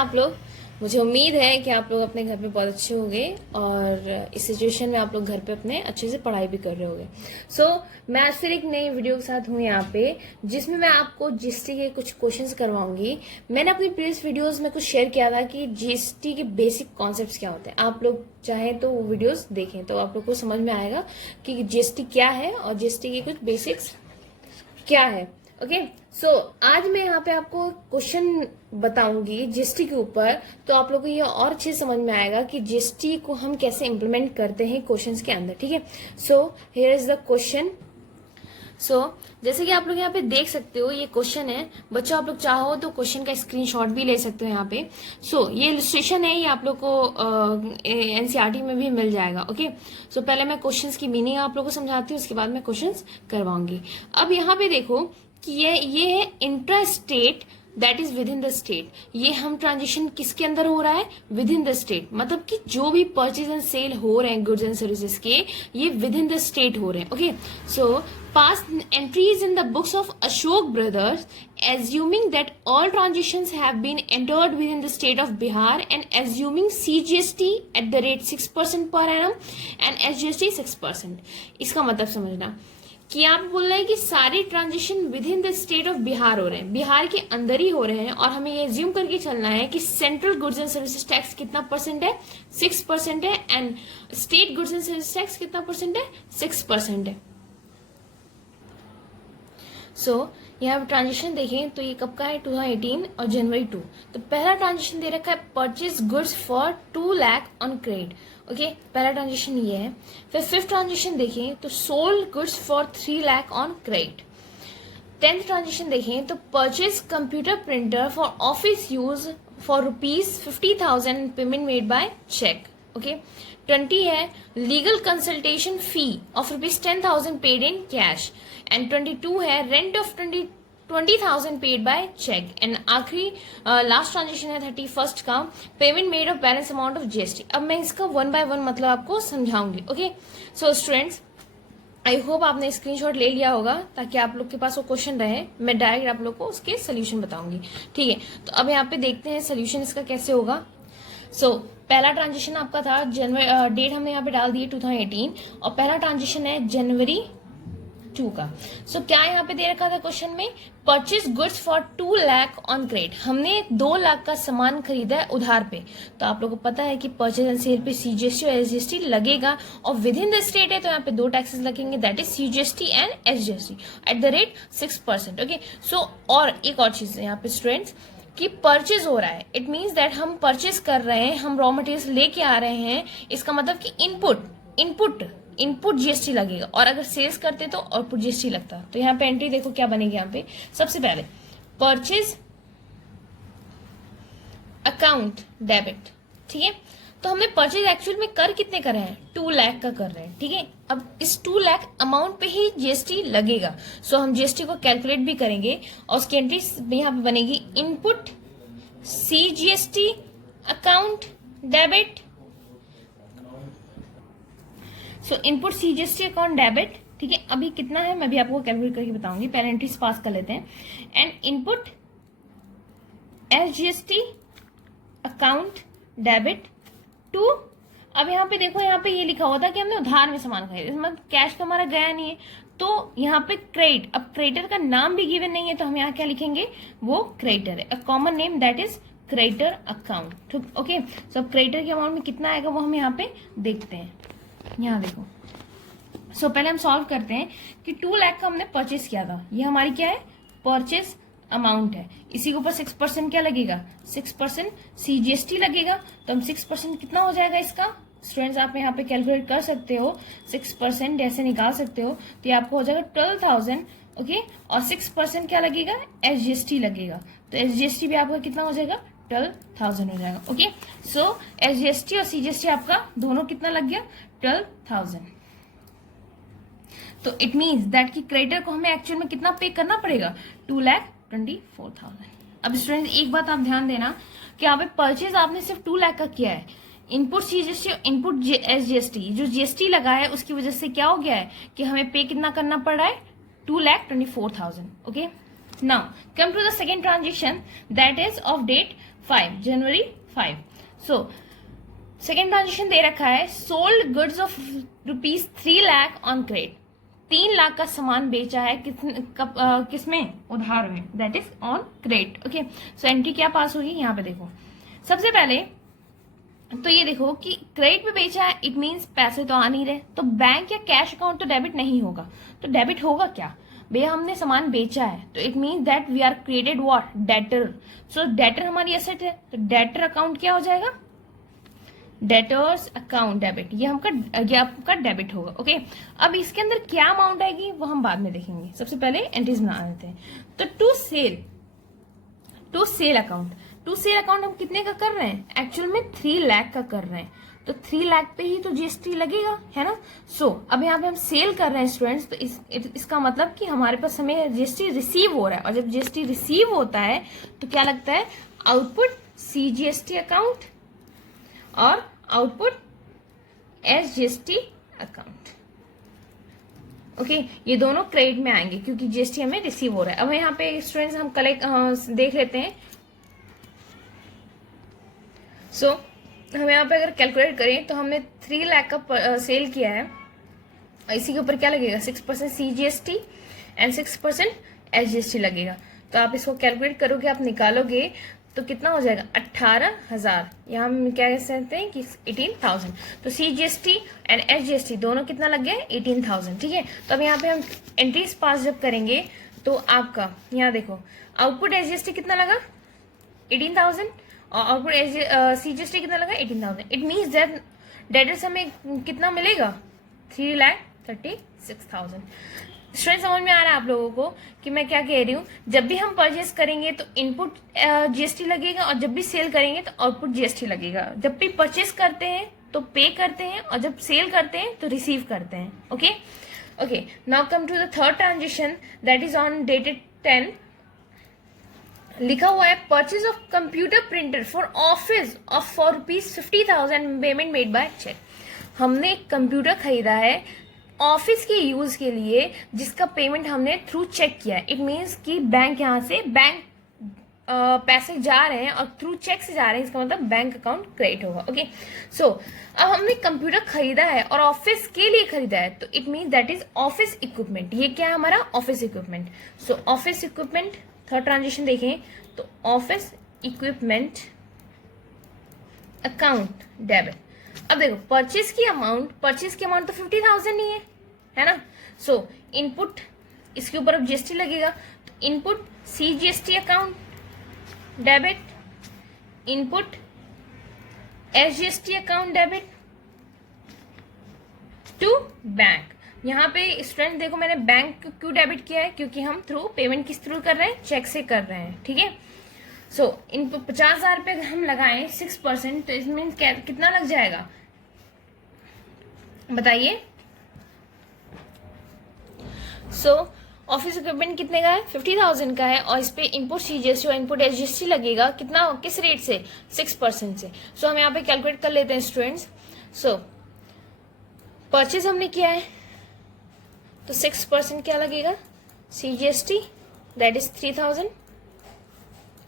आप लोग? मुझे उम्मीद है कि आप लोग अपने घर पे बहुत अच्छे होंगे और इस सिचुएशन में आप लोग घर पे अपने अच्छे से पढ़ाई भी कर रहे होंगे। मैं आज फिर एक नई वीडियो के साथ हूँ यहाँ पे, जिसमें मैं आपको जीएसटी के कुछ क्वेश्चंस करवाऊंगी। मैंने अपनी प्रीवियस वीडियोस में कुछ शेयर किया था कि जीएसटी के बेसिक कॉन्सेप्ट्स क्या होते हैं। आप लोग चाहें तो वो वीडियोस देखें तो आप लोग को समझ में आएगा कि जीएसटी क्या है और जीएसटी के कुछ बेसिक्स क्या है। ओके, आज मैं यहाँ पे आपको क्वेश्चन बताऊंगी जीएसटी के ऊपर, तो आप लोगों को ये और अच्छे समझ में आएगा कि जीएसटी को हम कैसे इम्प्लीमेंट करते हैं क्वेश्चंस के अंदर। ठीक है, हियर इज द क्वेश्चन। जैसे कि आप लोग यहाँ पे देख सकते हो, ये क्वेश्चन है। बच्चों, आप लोग चाहो तो क्वेश्चन का स्क्रीनशॉट भी ले सकते हो यहाँ पे। ये इलस्ट्रेशन है, ये आप लोग को एनसीईआरटी में भी मिल जाएगा। ओके, पहले मैं क्वेश्चंस की मीनिंग आप लोग को समझाती हूँ, उसके बाद मैं क्वेश्चंस करवाऊंगी। अब यहाँ पे देखो कि ये है intra state, that is with in the state. ये हम ट्रांजिशन किसके अंदर हो रहा है? विद इन द स्टेट, मतलब कि जो भी परचेज एंड सेल हो रहे हैं गुड्स एंड सर्विसेज के, ये विद इन द स्टेट हो रहे हैं। Okay, past entries in the books of Ashok Brothers, assuming that all transactions have been entered within the state of Bihar and assuming CGST at the rate 6% per annum and SGST 6%। इसका मतलब समझना कि आप बोल रहे हैं कि सारे transaction with in the state of Bihar हो रहे हैं, बिहार के अंदर ही हो रहे हैं, और हमें ये एज्यूम करके चलना है कि central goods and services tax कितना परसेंट है? 6% है, and state goods and services tax कितना परसेंट है? 6% है। यहाँ पे ट्रांजेक्शन देखें तो ये कब का है? 2018 और जनवरी 2। तो पहला ट्रांजेक्शन दे रखा है purchase goods for 2 lakh on credit. Okay, पहला ट्रांजेक्शन ये है। फिर फिफ्थ ट्रांजेक्शन देखें तो sold goods for 3 lakh on credit. 10th transaction देखें तो purchase computer printer for office use for ₹50,000 payment made by cheque. Okay, 20 है legal consultation fee of ₹10,000 paid in cash, and 22 है rent of 20,000 paid by cheque, and आखिरी last transaction है 31st का payment made of balance amount of GST. अब मैं इसका 1 by 1 मतलब आपको समझाऊंगी। ओके, स्टूडेंट्स, आई होप आपने स्क्रीनशॉट ले लिया होगा ताकि आप लोग के पास वो क्वेश्चन रहे। मैं डायरेक्ट आप लोग को उसके सोल्यूशन बताऊंगी। ठीक है, तो अब यहाँ पे देखते हैं सोल्यूशन इसका कैसे होगा। पहला ट्रांजेक्शन आपका था जनवरी, डेट हमने यहाँ पे डाल दी है 2018, और पहला ट्रांजेक्शन है जनवरी 2 का। क्या यहाँ पे दे रखा था क्वेश्चन में? Purchase goods for 2 lakh on credit. हमने 2 लाख का सामान खरीदा है उधार पे। तो आप लोगों को पता है कि परचेज एंड सेल पे सीजीएसटी और एसजीएसटी लगेगा, और विद इन द स्टेट है तो यहाँ पे 2 टैक्सेस लगेंगे, that is CGST and SGST at the rate 6%। Okay, और एक और चीज है यहाँ पे स्टूडेंट्स कि परचेज हो रहा है, इट मीन्स दैट हम परचेज कर रहे हैं, हम रॉ मटेरियल्स लेके आ रहे हैं। इसका मतलब कि इनपुट जीएसटी लगेगा, और अगर सेल्स करते तो आउटपुट जीएसटी लगता। तो यहाँ पे एंट्री देखो क्या बनेगी। यहाँ पे सबसे पहले परचेज अकाउंट डेबिट। ठीक है, तो हमने परचेज एक्चुअल में कर कितने कर रहे हैं? 2 लाख का कर रहे हैं। ठीक है, अब इस 2 लाख अमाउंट पे ही जीएसटी लगेगा। हम जीएसटी को कैलकुलेट भी करेंगे, और उसकी एंट्री यहाँ पे बनेगी input CGST account debit. Input CGST account debit. ठीक है, अभी कितना है मैं भी आपको कैलकुलेट करके बताऊंगी, पहले एंट्रीज पास कर लेते हैं। And input SGST account debit to, अब यहाँ पे देखो, यहाँ पे ये लिखा हुआ था कि हमने उधार में सामान खरीदा, मतलब कैश तो हमारा गया नहीं है, तो यहाँ पे क्रेडिट। अब क्रेडिटर का नाम भी गिवन नहीं है, तो हम यहाँ क्या लिखेंगे? वो क्रेडिटर है, a common name that is creditor account. Okay, अब क्रेडिटर के अमाउंट में कितना आएगा वो हम यहाँ पे देखते हैं। यहाँ देखो, पहले हम सॉल्व करते हैं कि 2 लाख का हमने परचेज किया था। ये हमारी क्या है? परचेज अमाउंट है। इसी के ऊपर 6% क्या लगेगा? 6% सीजीएसटी लगेगा। तो हम 6% कितना हो जाएगा इसका? स्टूडेंट्स, आप यहाँ पे कैलकुलेट कर सकते हो, 6% ऐसे निकाल सकते हो, तो ये आपको हो जाएगा 12,000। ओके, और 6% क्या लगेगा? एसजीएसटी लगेगा। तो एसजीएसटी भी आपका कितना हो जाएगा? 12,000 हो जाएगा। ओके, एसजीएसटी और सीजीएसटी आपका दोनों कितना लग गया? 12,000। तो इट मीन्स दैट कि क्रेडिटर को हमें एक्चुअल में कितना पे करना पड़ेगा? 2,24,000। अब स्टूडेंट्स, एक बात आप ध्यान देना कि यहाँ पे परचेज आपने सिर्फ 2 लाख का किया है। इनपुट सीजीएसटी और इनपुट एसजीएसटी, जो जीएसटी लगा है उसकी वजह से क्या हो गया है कि हमें पे कितना करना पड़ रहा है? 2,24,000। Okay, Now, come to the second transaction, that is of date 5 जनवरी 5। सो सेकेंड ट्रांजेक्शन दे रखा है, sold goods of ₹3 lakh on credit. 3 lakh का सामान बेचा है किसमें, उधार में, that is on credit. Okay, so entry क्या पास होगी, यहाँ पे देखो सबसे पहले तो ये देखो कि क्रेडिट पे बेचा है, इट मींस पैसे तो आ नहीं रहे, तो बैंक या कैश अकाउंट तो डेबिट नहीं होगा, तो डेबिट होगा क्या भैया, हमने सामान बेचा है, तो it means that we are created what, debtor. So debtor हमारी एसेट है, तो डेटर अकाउंट क्या हो जाएगा, डेटर्स अकाउंट डेबिट, ये आपका डेबिट होगा। ओके, अब इसके अंदर क्या अमाउंट आएगी वो हम बाद में देखेंगे, सबसे पहले एंट्रीज बना लेते हैं। तो टू सेल अकाउंट हम कितने का कर रहे हैं, एक्चुअल में 3 लाख का कर रहे हैं, तो 3 लाख पे ही तो जीएसटी लगेगा, है ना। सो अब यहाँ पे हम सेल कर रहे हैं स्टूडेंट्स, तो इसका मतलब कि हमारे पास हमें जीएसटी रिसीव हो रहा है, और जब जीएसटी रिसीव होता है तो क्या लगता है, आउटपुट सीजीएसटी अकाउंट और आउटपुट एसजीएसटी अकाउंट। ओके, ये दोनों क्रेडिट में आएंगे क्योंकि जीएसटी हमें रिसीव हो रहा है। अब यहाँ पे स्टूडेंट्स हम देख लेते हैं। सो हम यहाँ पे अगर कैलकुलेट करें तो हमने 3 लाख का सेल किया है, और इसी के ऊपर क्या लगेगा, 6% सीजीएसटी एंड 6% एसजीएसटी लगेगा। तो आप इसको कैलकुलेट करोगे, आप निकालोगे तो कितना हो जाएगा, 18,000। यहाँ हम क्या कह सकते हैं कि 18,000। तो सीजीएसटी एंड एसजीएसटी दोनों कितना लग गया, 18,000। ठीक है, तो अब यहाँ पे हम एंट्रीज पास जब करेंगे तो आपका यहाँ देखो आउटपुट एसजीएसटी कितना लगा, 18,000, और आउटपुट सीजीएसटी कितना लगा, 18,000। इट मीन्स दैट डेटर्स हमें कितना मिलेगा, 3,36,000। स्टूडेंट समझ में आ रहा है आप लोगों को कि मैं क्या कह रही हूँ, जब भी हम परचेस करेंगे तो इनपुट जीएसटी लगेगा, और जब भी सेल करेंगे तो आउटपुट जीएसटी लगेगा। जब भी परचेस करते हैं तो पे करते हैं, और जब सेल करते हैं तो रिसीव करते हैं। Okay, now come to the third transaction that is on dated 10। लिखा हुआ है, purchase of computer printer for office of for ₹50,000 payment made by cheque. हमने एक कंप्यूटर खरीदा है ऑफिस के यूज के लिए, जिसका पेमेंट हमने थ्रू चेक किया है। इट मीन्स कि बैंक यहाँ से पैसे जा रहे हैं और थ्रू चेक से जा रहे हैं, इसका मतलब बैंक अकाउंट क्रेडिट होगा। ओके, सो अब हमने कंप्यूटर खरीदा है और ऑफिस के लिए खरीदा है, तो it means that is office equipment. ये क्या है हमारा, ऑफिस इक्विपमेंट। सो ऑफिस इक्विपमेंट, थर्ड ट्रांजेक्शन देखें तो ऑफिस इक्विपमेंट अकाउंट डेबिट। अब देखो परचेज की अमाउंट तो 50,000 ही है ना। सो इनपुट, इसके ऊपर अब जीएसटी लगेगा, तो input CGST account debit, input SGST account debit to bank. यहाँ पे स्टूडेंट देखो मैंने बैंक क्यों डेबिट किया है, क्योंकि हम थ्रू पेमेंट किस थ्रू कर रहे हैं, चेक से कर रहे हैं। ठीक है, सो इन 50,000 रुपये अगर हम लगाएं 6%, तो इसमें कितना लग जाएगा बताइए। सो ऑफिस इक्विपमेंट कितने का है, 50,000 का है, और इस पे इनपुट सीजीएसटी और इनपुट एसजीएसटी लगेगा कितना, किस रेट से, 6% से। सो हम यहाँ पे कैलकुलेट कर लेते हैं स्टूडेंट्स। सो परचेज हमने किया है तो 6% क्या लगेगा, सीजीएसटी दैट इज 3,000,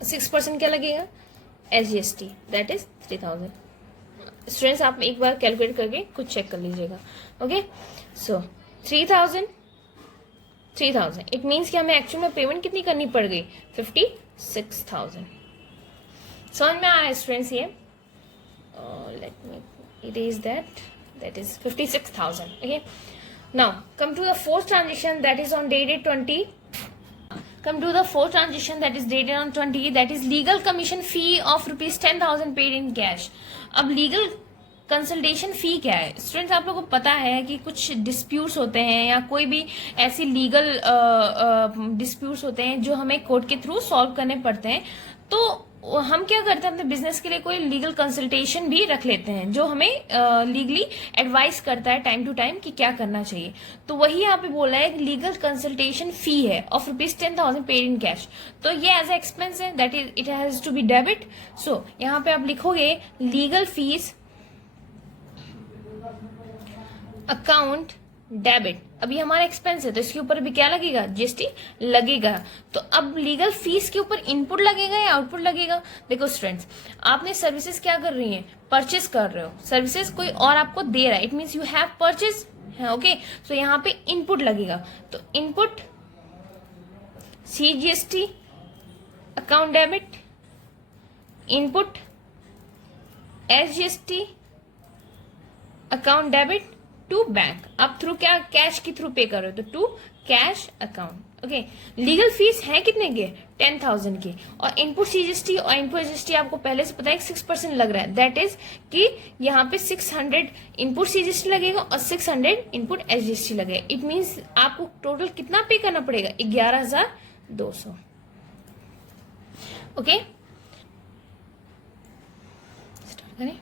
6% क्या लगेगा, एसजीएसटी दैट इज 3,000। स्टूडेंट्स आप एक बार कैलकुलेट करके कुछ चेक कर लीजिएगा। ओके, सो 3,000 इट मीन्स कि हमें एक्चुअल में पेमेंट कितनी करनी पड़ गई, 56,000। समझ में आ रहा है स्टूडेंट्स ये, let me erase that is 56,000। Okay, now come to the fourth transaction that is on dated 20. Come to the fourth transaction that is dated on 20, that is legal commission fee of ₹10,000 paid in cash. अब legal consultation फी क्या है students, आप लोगों को पता है कि कुछ डिस्प्यूट्स होते हैं या कोई भी ऐसी लीगल डिस्प्यूट्स होते हैं जो हमें कोर्ट के थ्रू सॉल्व करने पड़ते हैं, तो हम क्या करते हैं अपने बिजनेस के लिए कोई लीगल कंसल्टेशन भी रख लेते हैं जो हमें लीगली एडवाइस करता है टाइम टू टाइम कि क्या करना चाहिए। तो वही यहाँ पे बोला है लीगल कंसल्टेशन फी है ऑफ ₹10,000 पेड इन कैश, तो ये एज ए एक्सपेंस है, that is it has to be debit. So यहाँ पे आप लिखोगे लीगल फीस अकाउंट डेबिट। अभी हमारा एक्सपेंस है तो इसके ऊपर भी क्या लगेगा, जीएसटी लगेगा। तो अब लीगल फीस के ऊपर इनपुट लगेगा या आउटपुट लगेगा? देखो स्टूडेंट्स, आपने सर्विसेज क्या कर रही हैं, परचेस कर रहे हो, सर्विसेज कोई और आपको दे रहा है, it means you have purchase है। ओके, तो यहाँ पे इनपुट लगेगा, तो input CGST account debit, input SGST account debit to bank. आप थ्रू क्या, कैश के थ्रू पे कर रहे हो, तो to cash account. Okay, legal fees है कितने के, 10,000 के, और इनपुट सीजीएसटी और इनपुट एसजीएसटी आपको पहले से पता है 6% लग रहा है, दैट इज कि यहाँ पे 600 इनपुट सीजीएसटी लगेगा और 600 इनपुट एसजीएसटी लगेगा। इट मीन्स आपको टोटल कितना पे करना पड़ेगा, 11,200। ओके, स्टार्ट करें।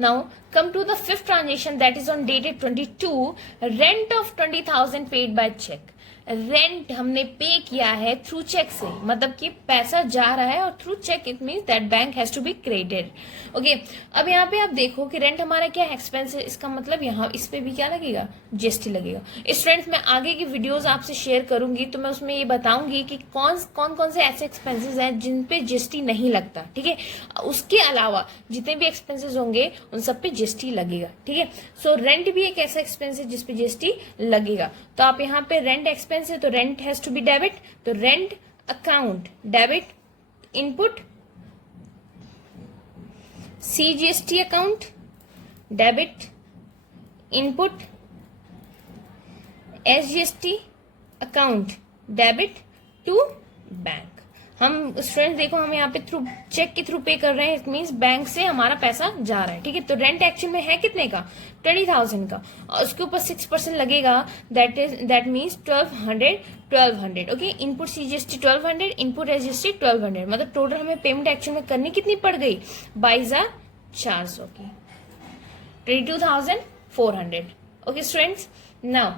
Now come to the fifth transaction, that is on dated 22, rent of 20,000 paid by check। Rent हमने पे किया है थ्रू चेक से, मतलब कि पैसा जा रहा है और through cheque, it means that bank has to be credited. Okay, अब यहाँ पे आप देखो कि रेंट हमारा क्या एक्सपेंस है, इसका मतलब यहाँ इस पे भी क्या लगेगा, जीएसटी लगेगा। स्टूडेंट्स, मैं आगे की वीडियोस आपसे शेयर करूंगी तो मैं उसमें ये बताऊंगी कि कौन कौन से ऐसे एक्सपेंसेस हैं जिन पे जीएसटी नहीं लगता। ठीक है, उसके अलावा जितने भी एक्सपेंसेस होंगे उन सब पे जीएसटी लगेगा। ठीक है, सो रेंट भी एक ऐसा एक्सपेंस है जिसपे जीएसटी लगेगा। तो आप यहाँ पे रेंट एक्सपेंस है तो rent has to be debit, तो rent account debit, input CGST account debit, input SGST account debit to bank. हम स्टूडेंट देखो, हम यहाँ पे थ्रू चेक के थ्रू पे कर रहे हैं, इट मीन्स बैंक से हमारा पैसा जा रहा है। ठीक है, तो रेंट एक्चुअल में है कितने का, 20,000 का, और उसके ऊपर 6% लगेगा, that means 1200। Okay, input CGST 1200, input SGST 1200, मतलब टोटल हमें पेमेंट एक्चुअल में करनी कितनी पड़ गई, 22,400 की, 22,400। ओके स्टूडेंट्स, नाउ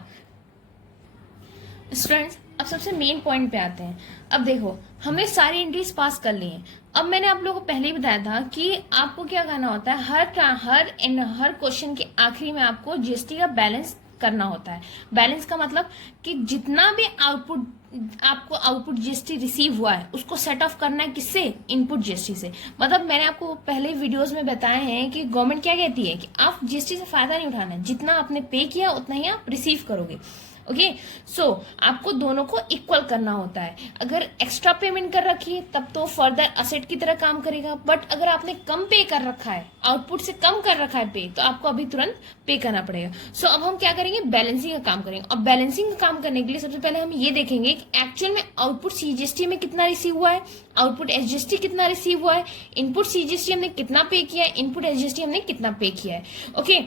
स्टूडेंट्स अब सबसे मेन पॉइंट पे आते हैं। अब देखो, हमने सारी एंट्रीज पास कर ली हैं। अब मैंने आप लोगों को पहले ही बताया था कि आपको क्या करना होता है, हर क्वेश्चन के आखिरी में आपको जीएसटी का बैलेंस करना होता है। बैलेंस का मतलब कि जितना भी आपको आउटपुट जीएसटी रिसीव हुआ है उसको सेट ऑफ करना है, किससे, इनपुट जीएसटी से। मतलब मैंने आपको पहले वीडियोस में बताए हैं कि गवर्नमेंट क्या कहती है कि आप जीएसटी से फायदा नहीं उठाना है, जितना आपने पे किया उतना ही आप रिसीव करोगे। ओके, सो आपको दोनों को इक्वल करना होता है। अगर एक्स्ट्रा पेमेंट कर रखी है तब तो फर्दर असेट की तरह काम करेगा, बट अगर आपने कम पे कर रखा है, आउटपुट से कम कर रखा है पे, तो आपको अभी तुरंत पे करना पड़ेगा। सो अब हम क्या करेंगे, बैलेंसिंग का काम करेंगे। और बैलेंसिंग का काम करने के लिए सबसे पहले हम ये देखेंगे कि एक्चुअल में आउटपुट सीजीएसटी में कितना रिसीव हुआ है, आउटपुट एसजीएसटी कितना रिसीव हुआ है, इनपुट सीजीएसटी हमने कितना पे किया है, इनपुट एसजीएसटी हमने कितना पे किया है। ओके,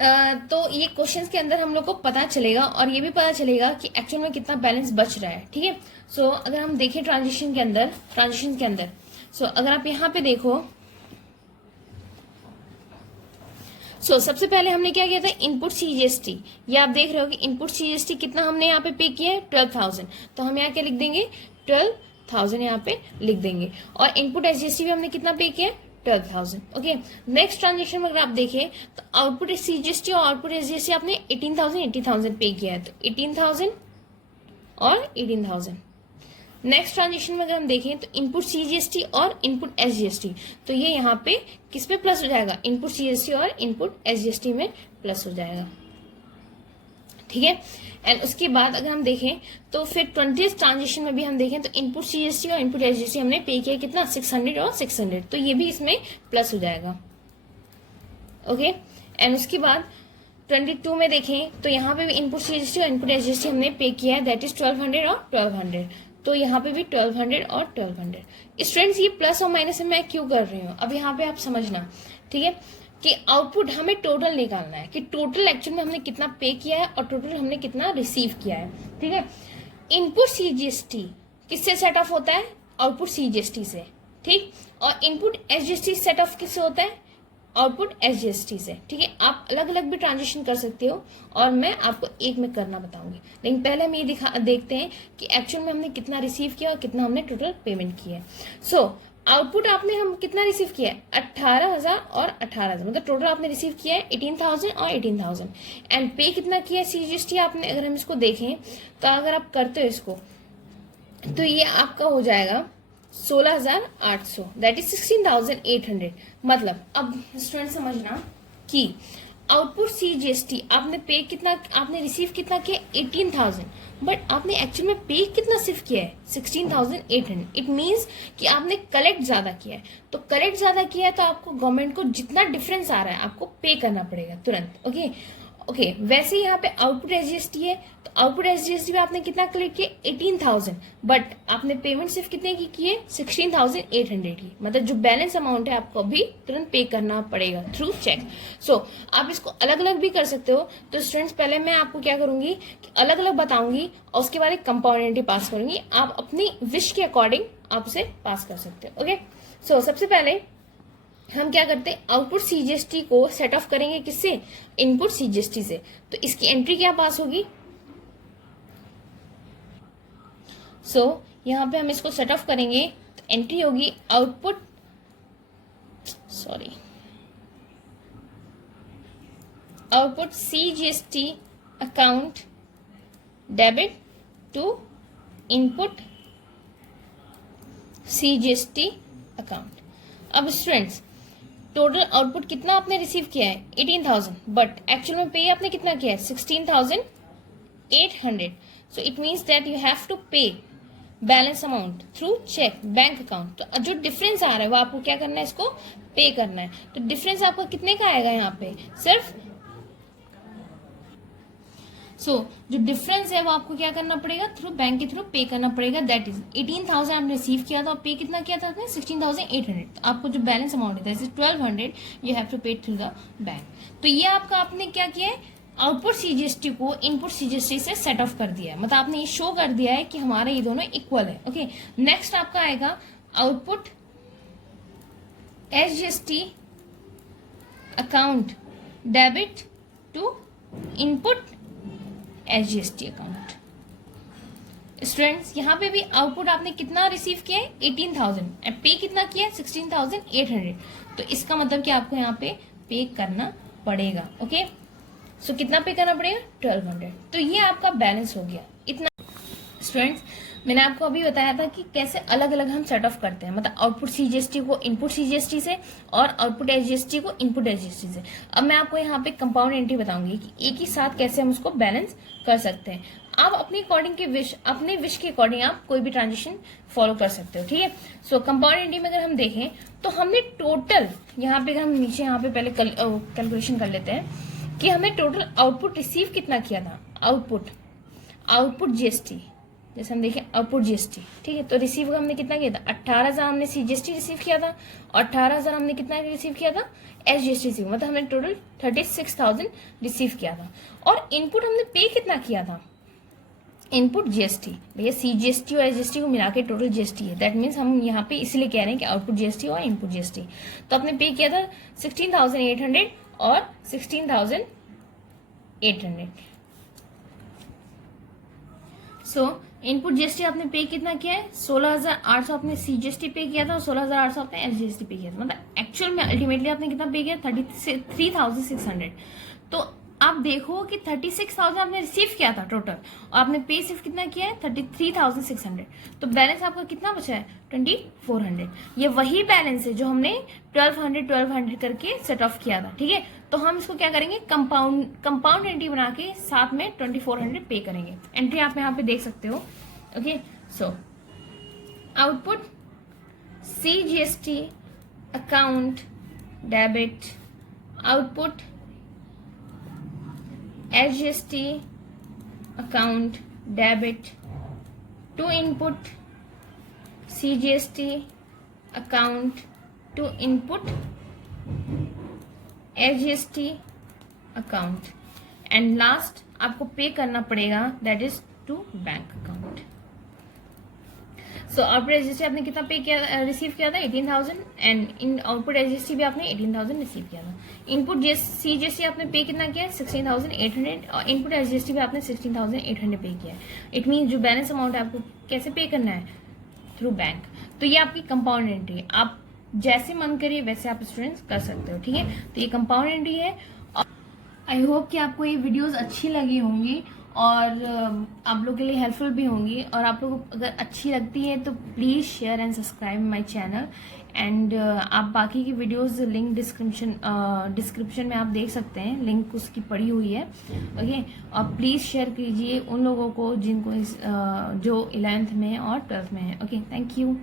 तो ये क्वेश्चंस के अंदर हम लोग को पता चलेगा और ये भी पता चलेगा कि एक्चुअल में कितना बैलेंस बच रहा है। ठीक है, सो अगर हम देखें ट्रांजेक्शन के अंदर, सो अगर आप यहाँ पे देखो, सो सबसे पहले हमने क्या किया था, इनपुट सीजीएसटी, ये आप देख रहे हो कि इनपुट सीजीएसटी कितना हमने यहाँ पे किया है, 12,000। तो हम यहाँ क्या लिख देंगे, 12,000 यहाँ पे लिख देंगे। और इनपुट एसजीएसटी भी हमने कितना पे किया है, 12,000। ओके, नेक्स्ट ट्रांजेक्शन में अगर आप देखें तो आउटपुट सीजीएसटी और आउटपुट एसजीएसटी आपने 18,000 पे किया है, तो 18,000 और 18,000। नेक्स्ट ट्रांजेक्शन में अगर हम देखें तो इनपुट सीजीएसटी और इनपुट एसजीएसटी, तो ये यहाँ पे किस पे प्लस हो जाएगा, इनपुट सीजीएसटी और इनपुट एसजीएसटी में प्लस हो जाएगा। ठीक है, एंड उसके बाद अगर हम देखें तो फिर 20th ट्रांजेक्शन में भी हम देखें तो इनपुट सीजीएसटी और इनपुट एसजीएसटी हमने पे किया कितना, 600 और 600, तो ये भी इसमें प्लस हो जाएगा। ओके, एंड उसके बाद 22 में देखें तो यहाँ पे भी इनपुट सीजीएसटी और इनपुट एसजीएसटी हमने पे किया है, दैट इज 1200 और 1200, तो यहाँ पे भी 1200 और 1200। स्टूडेंट्स, ये प्लस और माइनस मैं क्यों कर रही हूँ, अब यहाँ पे आप समझना। ठीक है, कि आउटपुट हमें टोटल निकालना है कि टोटल एक्चुअल में हमने कितना पे किया है और टोटल हमने कितना रिसीव किया है। ठीक है, इनपुट सीजीएसटी किससे सेट ऑफ होता है, आउटपुट सीजीएसटी से। ठीक, और इनपुट एसजीएसटी सेट ऑफ किससे होता है, आउटपुट एसजीएसटी से। ठीक है, आप अलग अलग भी ट्रांजेक्शन कर सकते हो और मैं आपको एक में करना बताऊंगी, लेकिन पहले हम ये देखते हैं कि एक्चुअल में हमने कितना रिसीव किया और कितना हमने टोटल पेमेंट किया है। सो आउटपुट आपने हम कितना रिसीव किया है, 18,000 और 18,000, मतलब टोटल आपने रिसीव किया है 18,000 और 18,000। एंड पे कितना किया है सीजीएसटी आपने, अगर हम इसको देखें तो अगर आप करते हो इसको तो ये आपका हो जाएगा 16,800, दैट इज 16,800। मतलब अब स्टूडेंट समझना कि आउटपुट सीजीएसटी आपने पे कितना, आपने रिसीव कितना किया 18,000, बट आपने एक्चुअल में पे कितना सिर्फ किया है 16,800। इट मीन्स कि आपने कलेक्ट ज्यादा किया है, तो कलेक्ट ज्यादा किया है तो आपको गवर्नमेंट को जितना डिफरेंस आ रहा है आपको पे करना पड़ेगा तुरंत। ओके, वैसे ही यहाँ पे आउटपुट एसजीएसटी है, तो आउटपुट एसजीएसटी पे आपने कितना कलेक्ट किया 18,000, बट आपने पेमेंट सिर्फ कितने की है 16,800 की, मतलब जो बैलेंस अमाउंट है आपको अभी तुरंत पे करना पड़ेगा थ्रू चेक। सो आप इसको अलग अलग भी कर सकते हो। तो स्टूडेंट्स पहले मैं आपको क्या करूंगी कि अलग अलग बताऊंगी और उसके बाद एक कंपाउंड एंट्री पास करूंगी, आप अपनी विश के अकॉर्डिंग आप उसे पास कर सकते हो। ओके, सो सबसे पहले हम क्या करते हैं, आउटपुट सीजीएसटी को सेट ऑफ करेंगे किससे, इनपुट सीजीएसटी से। तो इसकी एंट्री क्या पास होगी, यहां पे हम इसको सेट ऑफ करेंगे तो एंट्री होगी output CGST account debit to input CGST account. अब स्टूडेंट्स टोटल आउटपुट कितना आपने रिसीव किया है 18,000, बट एक्चुअल में पे आपने कितना किया है 16,800। So it means that you have to pay balance amount through cheque bank account. तो जो डिफरेंस आ रहा है वो आपको क्या करना है, इसको पे करना है। तो डिफरेंस आपका कितने का आएगा यहाँ पे, सिर्फ जो डिफरेंस है वो आपको क्या करना पड़ेगा, थ्रू बैंक के थ्रू पे करना पड़ेगा। दैट इज 18,000 आपने रिसीव किया था और पे कितना किया था आपने 16,800। तो आपको जो बैलेंस अमाउंट है 1200 यू हैव टू पे थ्रू द बैंक। तो ये आपका आपने क्या किया है, आउटपुट सीजीएसटी को इनपुट सीजीएसटी से सेट ऑफ कर दिया है, मतलब आपने ये शो कर दिया है कि हमारे ये दोनों इक्वल है। ओके, नेक्स्ट आपका आएगा output SGST account debit to input SGST account. Students यहाँ पे भी आउटपुट आपने कितना रिसीव किया है 18,000 एंड पे कितना किया है 16,800। तो इसका मतलब कि आपको यहाँ पे करना पड़ेगा। ओके, सो कितना पे करना पड़ेगा 1200। तो ये आपका बैलेंस हो गया इतना। स्टूडेंट्स मैंने आपको अभी बताया था कि कैसे अलग अलग हम सेट ऑफ करते हैं, मतलब आउटपुट सीजीएसटी को इनपुट सीजीएसटी से और आउटपुट एसजीएसटी को इनपुट एसजीएसटी से। अब मैं आपको यहाँ पे कंपाउंड एंट्री बताऊंगी कि एक ही साथ कैसे हम उसको बैलेंस कर सकते हैं। आप अपनी अकॉर्डिंग के अपने विश के अकॉर्डिंग आप कोई भी ट्रांजेक्शन फॉलो कर सकते हो। ठीक है, सो कंपाउंड एंट्री में अगर हम देखें तो हमने टोटल यहाँ पे, अगर हम नीचे यहाँ पे पहले कैलकुलेशन कर लेते हैं कि हमें टोटल आउटपुट रिसीव कितना किया था, आउटपुट जीएसटी, जैसे हम देखें आउटपुट जीएसटी। ठीक है, तो रिसीव हमने कितना किया था 18,000 हमने सीजीएसटी रिसीव किया था और 18,000 हमने कितना रिसीव किया था एसजीएसटी रिसीव, मतलब हमने टोटल 36,000 रिसीव किया था। और इनपुट हमने पे कितना किया था, इनपुट जीएसटी, भैया सीजीएसटी और एसजीएसटी को मिला के टोटल जीएसटी है। दैट मीन्स हम यहाँ पे इसलिए कह रहे हैं कि आउटपुट जीएसटी और इनपुट जीएसटी। तो आपने पे किया था 16,800 और 16,800। इनपुट जीएसटी आपने पे कितना किया है 16,800 आपने सीजीएसटी पे किया था और 16,800 आपने एसजीएसटी पे किया था, मतलब एक्चुअल में अल्टीमेटली आपने कितना पे किया 33,600। तो आप देखो कि 36,000 आपने रिसीव किया था टोटल और आपने पे सिर्फ कितना किया है 33,600। तो बैलेंस आपका कितना बचा है 2,400। ये वही बैलेंस है जो हमने 1200 करके सेट ऑफ किया था। ठीक है, तो हम इसको क्या करेंगे, कंपाउंड एंट्री बना के साथ में 2,400 पे करेंगे। एंट्री आप यहाँ पे देख सकते हो। Okay, so output CGST account debit output SGST account debit to input CGST account to input SGST account and last आपको पे करना पड़ेगा that is to bank account. So output SGST आपने कितना पे किया रिसीव किया था 18,000 एंड इन आउटपुट एसजीएसटी भी आपने 18,000 रिसीव किया था। इनपुट सीजीएसटी आपने पे कितना किया 16,800 और इनपुट एसजीएसटी भी आपने 16,800 पे किया है। इट मीन जो बैलेंस अमाउंट है आपको कैसे पे करना है थ्रू बैंक। तो ये आपकी कंपाउंड एंट्री है, आप जैसे मन करिए वैसे आप स्टूडेंट्स कर सकते हो, ठीक है। तो ये कंपाउंड एंट्री है। आई होप कि आपको ये वीडियोस अच्छी लगी होंगी और आप लोगों के लिए हेल्पफुल भी होंगी। और आप लोग को अगर अच्छी लगती है तो please share and subscribe my channel. And आप बाकी की वीडियोस लिंक डिस्क्रिप्शन में आप देख सकते हैं, लिंक उसकी पड़ी हुई है, ओके। और प्लीज़ शेयर कीजिए उन लोगों को जिनको जो 11th में और 12th में है, ओके। Thank you.